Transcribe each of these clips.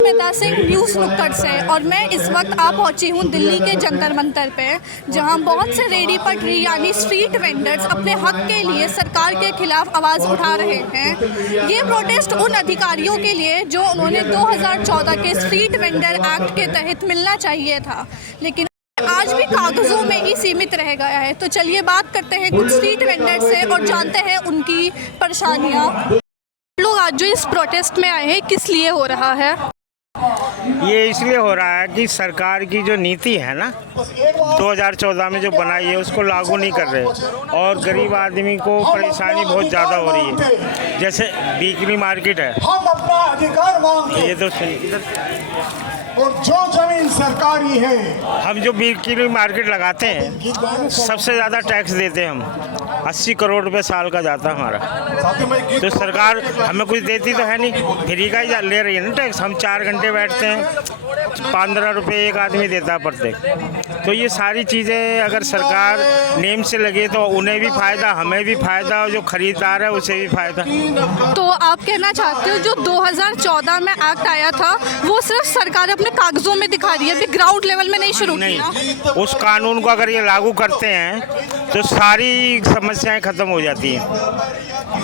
Mehta Singh news नुक्कड़ से। और मैं इस वक्त आ पहुंची हूं दिल्ली के जंतर मंतर पे, जहां बहुत से रेडी पटरी यानी स्ट्रीट वेंडर्स अपने हक के लिए सरकार के खिलाफ आवाज़ उठा रहे हैं। ये प्रोटेस्ट उन अधिकारियों के लिए जो उन्होंने 2014 के स्ट्रीट वेंडर एक्ट के तहत मिलना चाहिए था, लेकिन आज भी कागजों में ही सीमित रह गया है। तो चलिए बात करते हैं कुछ स्ट्रीट वेंडर से और जानते हैं उनकी परेशानियाँ। लोग आज जो इस प्रोटेस्ट में आए हैं किस लिए हो रहा है? ये इसलिए हो रहा है कि सरकार की जो नीति है ना 2014 में जो बनाई है उसको लागू नहीं कर रहे और गरीब आदमी को परेशानी बहुत ज़्यादा हो रही है। जैसे वीकली मार्केट है, हम अपना अधिकार मांगते ये तो इधर और जो जमीन सरकारी है, हम जो वीकली मार्केट लगाते हैं सबसे ज़्यादा टैक्स देते हैं हम। 80 करोड़ रुपए साल का जाता है हमारा। तो सरकार हमें कुछ देती तो है नहीं, फ्री का ही ले रही है ना टैक्स। हम 4 घंटे बैठते हैं, 15 रुपये एक आदमी देता है प्रत्येक। तो ये सारी चीज़ें अगर सरकार नेम से लगे तो उन्हें भी फ़ायदा, हमें भी फ़ायदा और जो खरीदार है उसे भी फ़ायदा। तो आप कहना चाहते हो जो 2014 में एक्ट आया था वो सिर्फ सरकार अपने कागजों में दिखा रही है, अभी ग्राउंड लेवल में नहीं शुरू किया? नहीं, उस कानून को अगर ये लागू करते हैं तो सारी समस्याएं खत्म हो जाती हैं।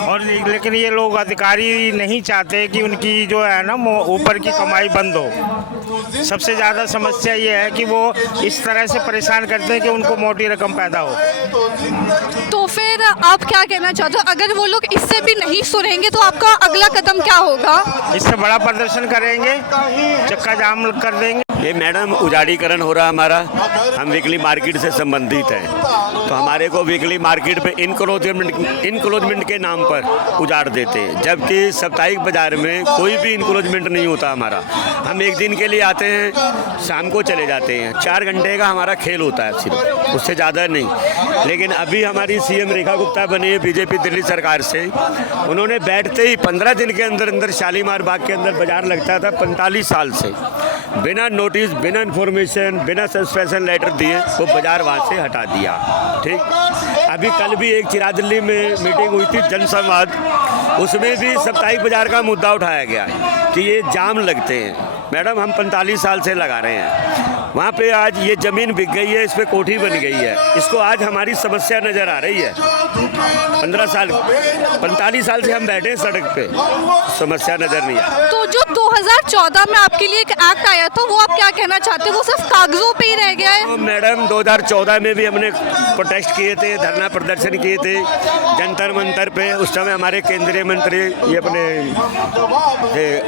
और लेकिन ये लोग अधिकारी नहीं चाहते कि उनकी जो है ना ऊपर की कमाई बंद हो। सबसे ज़्यादा समस्या ये है कि वो इस तरह से परेशान करते हैं कि उनको मोटी रकम पैदा हो। तो फिर आप क्या कहना चाहते हो, अगर वो लोग इससे भी नहीं सुनेंगे तो आपका अगला कदम क्या होगा? इससे बड़ा प्रदर्शन करेंगे, चक्का जाम कर देंगे। ये मैडम उजाड़ीकरण हो रहा हमारा। हम वीकली मार्केट से संबंधित हैं, तो हमारे को वीकली मार्केट पे इनक्लोजमेंट के नाम पर उजाड़ देते हैं, जबकि साप्ताहिक बाजार में कोई भी इनक्लोजमेंट नहीं होता हमारा। हम एक दिन के लिए आते हैं, शाम को चले जाते हैं। 4 घंटे का हमारा खेल होता है सिर्फ, उससे ज़्यादा नहीं। लेकिन अभी हमारी सीएम रेखा गुप्ता बनी है बीजेपी दिल्ली सरकार से। उन्होंने बैठते ही 15 दिन के अंदर अंदर शालीमार बाग के अंदर बाजार लगता था 45 साल से, बिना नोटिस, बिना इन्फॉर्मेशन, बिना सस्पेंशन लेटर दिए वो बाजार वहाँ से हटा दिया। ठीक, अभी कल भी एक चिरा दिल्ली में मीटिंग हुई थी जनसंवाद, उसमें भी साप्ताहिक बाजार का मुद्दा उठाया गया कि ये जाम लगते हैं। मैडम हम 45 साल से लगा रहे हैं वहाँ पे, आज ये ज़मीन बिक गई है, इस पर कोठी बन गई है, इसको आज हमारी समस्या नज़र आ रही है। 45 साल से हम बैठे हैं सड़क पे, समस्या नज़र नहीं आ। तो जो 2014 में आपके लिए एक एक्ट आया था वो आप क्या कहना चाहते हो, वो सिर्फ कागजों पे ही रह गया है? तो मैडम 2014 में भी हमने प्रोटेस्ट किए थे, धरना प्रदर्शन किए थे जंतर मंतर पे। उस समय हमारे केंद्रीय मंत्री ये अपने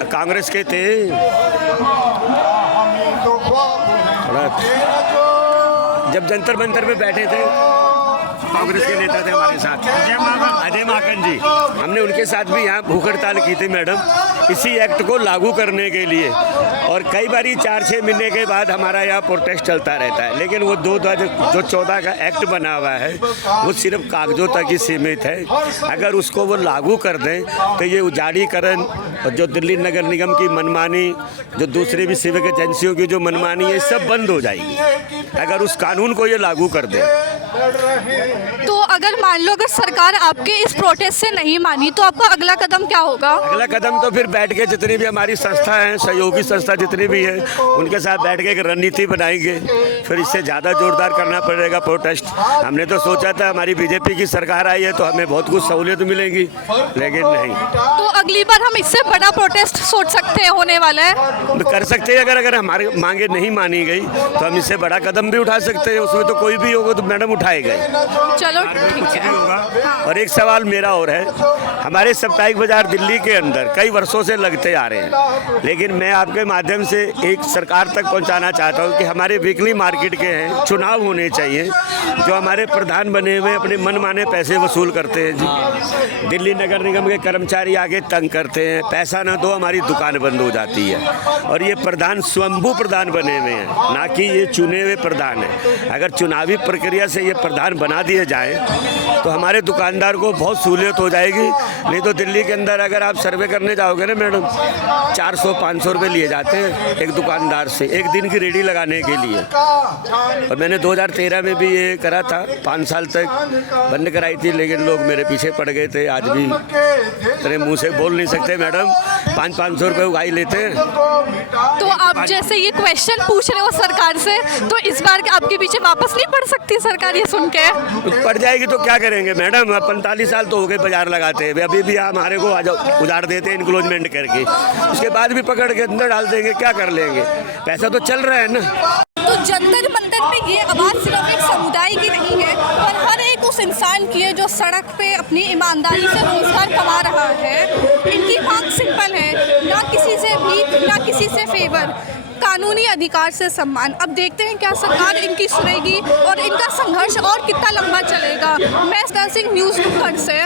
कांग्रेस के थे, जब जंतर मंतर पे बैठे थे कांग्रेस के नेता थे हमारे साथ, अजय माकन जी, हमने उनके साथ भी यहाँ भूख हड़ताल की थी मैडम, इसी एक्ट को लागू करने के लिए। और कई बारी 4-6 महीने के बाद हमारा यहाँ प्रोटेस्ट चलता रहता है। लेकिन वो 2014 का एक्ट बना हुआ है वो सिर्फ कागजों तक ही सीमित है। अगर उसको वो लागू कर दें तो ये उजाड़ीकरण और जो दिल्ली नगर निगम की मनमानी, जो दूसरी भी सिविक एजेंसियों की जो मनमानी है, सब बंद हो जाएगी अगर उस कानून को ये लागू कर दें। तो अगर मान लो अगर सरकार आपके इस प्रोटेस्ट से नहीं मानी तो आपका अगला कदम क्या होगा? अगला कदम तो फिर बैठ के जितनी भी हमारी संस्था हैं, सहयोगी संस्था जितनी भी है, उनके साथ बैठ के एक रणनीति बनाएंगे। फिर इससे ज़्यादा जोरदार करना पड़ेगा प्रोटेस्ट। हमने तो सोचा था हमारी बीजेपी की सरकार आई है तो हमें बहुत कुछ सहूलियत मिलेंगी, लेकिन नहीं। तो अगली बार हम इससे बड़ा प्रोटेस्ट सोच सकते हैं होने वाला है? कर सकते हैं, अगर हमारी मांगे नहीं मानी गई तो हम इससे बड़ा कदम भी उठा सकते हैं। उसमें तो कोई भी होगा तो मैडम उठाएगा ही। चलो ठीक है। और एक सवाल मेरा और है, हमारे साप्ताहिक बाजार दिल्ली के अंदर कई वर्षों से लगते आ रहे हैं, लेकिन मैं आपके माध्यम से एक सरकार तक पहुंचाना चाहता हूं कि हमारे वीकली मार्केट के हैं चुनाव होने चाहिए। जो हमारे प्रधान बने हुए अपने मनमाने पैसे वसूल करते हैं जी, दिल्ली नगर निगम के कर्मचारी आगे तंग करते हैं, पैसा ना दो हमारी दुकान बंद हो जाती है। और ये प्रधान स्वयंभू प्रधान बने हुए हैं, ना कि ये चुने हुए प्रधान हैं। अगर चुनावी प्रक्रिया से ये प्रधान बना दिए जाए तो हमारे दुकानदार को बहुत सहूलियत हो जाएगी। नहीं तो दिल्ली के अंदर अगर आप सर्वे करने जाओगे ना मैडम, 400-500 रुपये लिए जाते हैं एक दुकानदार से एक दिन की रेडी लगाने के लिए। और मैंने 2013 में भी ये करा था, 5 साल तक बंद कराई थी, लेकिन लोग मेरे पीछे पड़ गए थे। आज भी तेरे मुंह से बोल नहीं सकते मैडम, 500-500 रुपये उगाई लेते हैं। तो आप जैसे ये क्वेश्चन पूछ रहे हो सरकार से, तो इस बार आपके पीछे वापस नहीं पड़ सकती सरकार ये सुन के? पड़ जाएगी तो क्या करेंगे मैडम, अब 45 साल तो हो गए बाजार लगाते हैं, अभी भी हमारे को उजाड़ देते हैं इनक्लोजमेंट करके, उसके बाद भी पकड़ के अंदर डाल देंगे, क्या कर लेंगे, पैसा तो चल रहा है ना। तो जंतर मंतर पे ये आवाज़ सिर्फ एक समुदाय की नहीं है, पर हर एक उस इंसान की है जो सड़क पे अपनी ईमानदारी से रोजगार कमा रहा है। इनकी मांग सिंपल है, ना किसी से भीख, ना किसी से फेवर, कानूनी अधिकार से सम्मान। अब देखते हैं क्या सरकार इनकी सुनेगी और इनका संघर्ष और कितना लंबा चलेगा। मैं सिंह, न्यूज़ कुकर से।